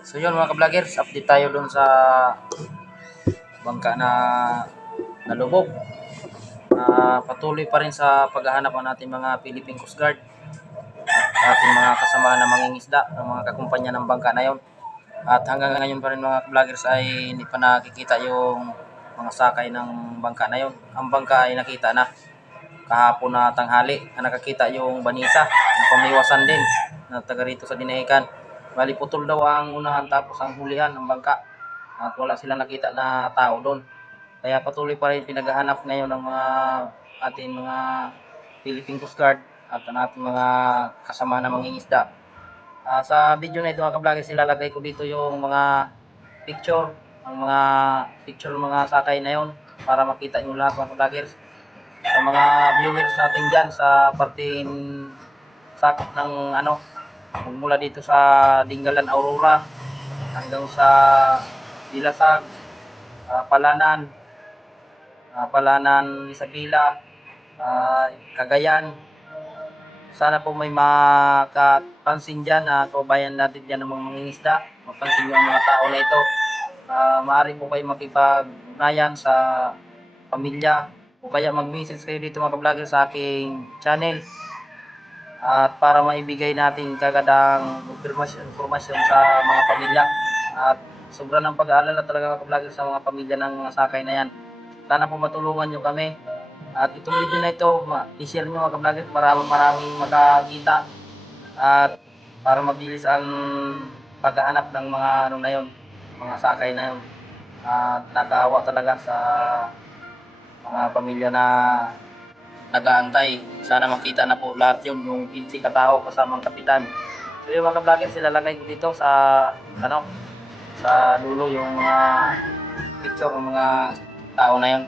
So yun mga ka-vloggers, update tayo dun sa bangka na nalubog. Ah, patuloy pa rin sa paghahanap ng ating mga Philippine Coast Guard ating mga kasama na mangingisda, ang mga kakumpanya ng bangka na yon. At hanggang ngayon pa rin mga vloggers ay hindi pa nakikita yung mga sakay ng bangka na yon. Ang bangka ay nakita na kahapon na tanghali na nakakita yung banisa na pamiwasan din na taga rito sa Dinahican. Bali putol daw ang unahan tapos ang hulihan ng bangka at wala silang nakita na tao doon. Kaya patuloy pa rin pinaghahanap ngayon ng mga ating mga Philippine Coast Guard at ang ating mga kasama na mangingisda. Ah, sa video na ito mga kablogers, ilalagay ko dito yung mga picture, ang mga picture ng mga sakay na yon para makita nyo lahat mga kablogers. Sa mga viewers natin dyan sa parting sakop ng ano, mula dito sa Dingalan Aurora hanggang sa Dilasag, ah, Palanan, ah, Palanan, Isabela, ah, Cagayan, sana po may makapansin dyan na kabayan natin dyan ng mga mangingisda. Mapansin nyo mga tao na ito. Uh, maaari po kayo makipag-ugnayan sa pamilya o kaya mag-message kayo dito mga vlogger sa aking channel at para maibigay natin kagadang informasyon, sa mga pamilya at sobrang ng pag-aalala talaga mga vlogger sa mga pamilya ng mga sakay na yan. Sana po matulungan nyo kami at itong video na ito, i-share nyo mga vlogger para maraming makakita at para mabilis ang paghahanap ng mga ano na yun, mga sakay na yun. At nakaawa talaga sa mga pamilya na nag-aantay. Sana makita na po lahat yun, yung 15 katao kasamang kapitan. So yung mga vlogger, silalagay ko dito sa ano sa dulo yung mga picture ng mga tao na yun.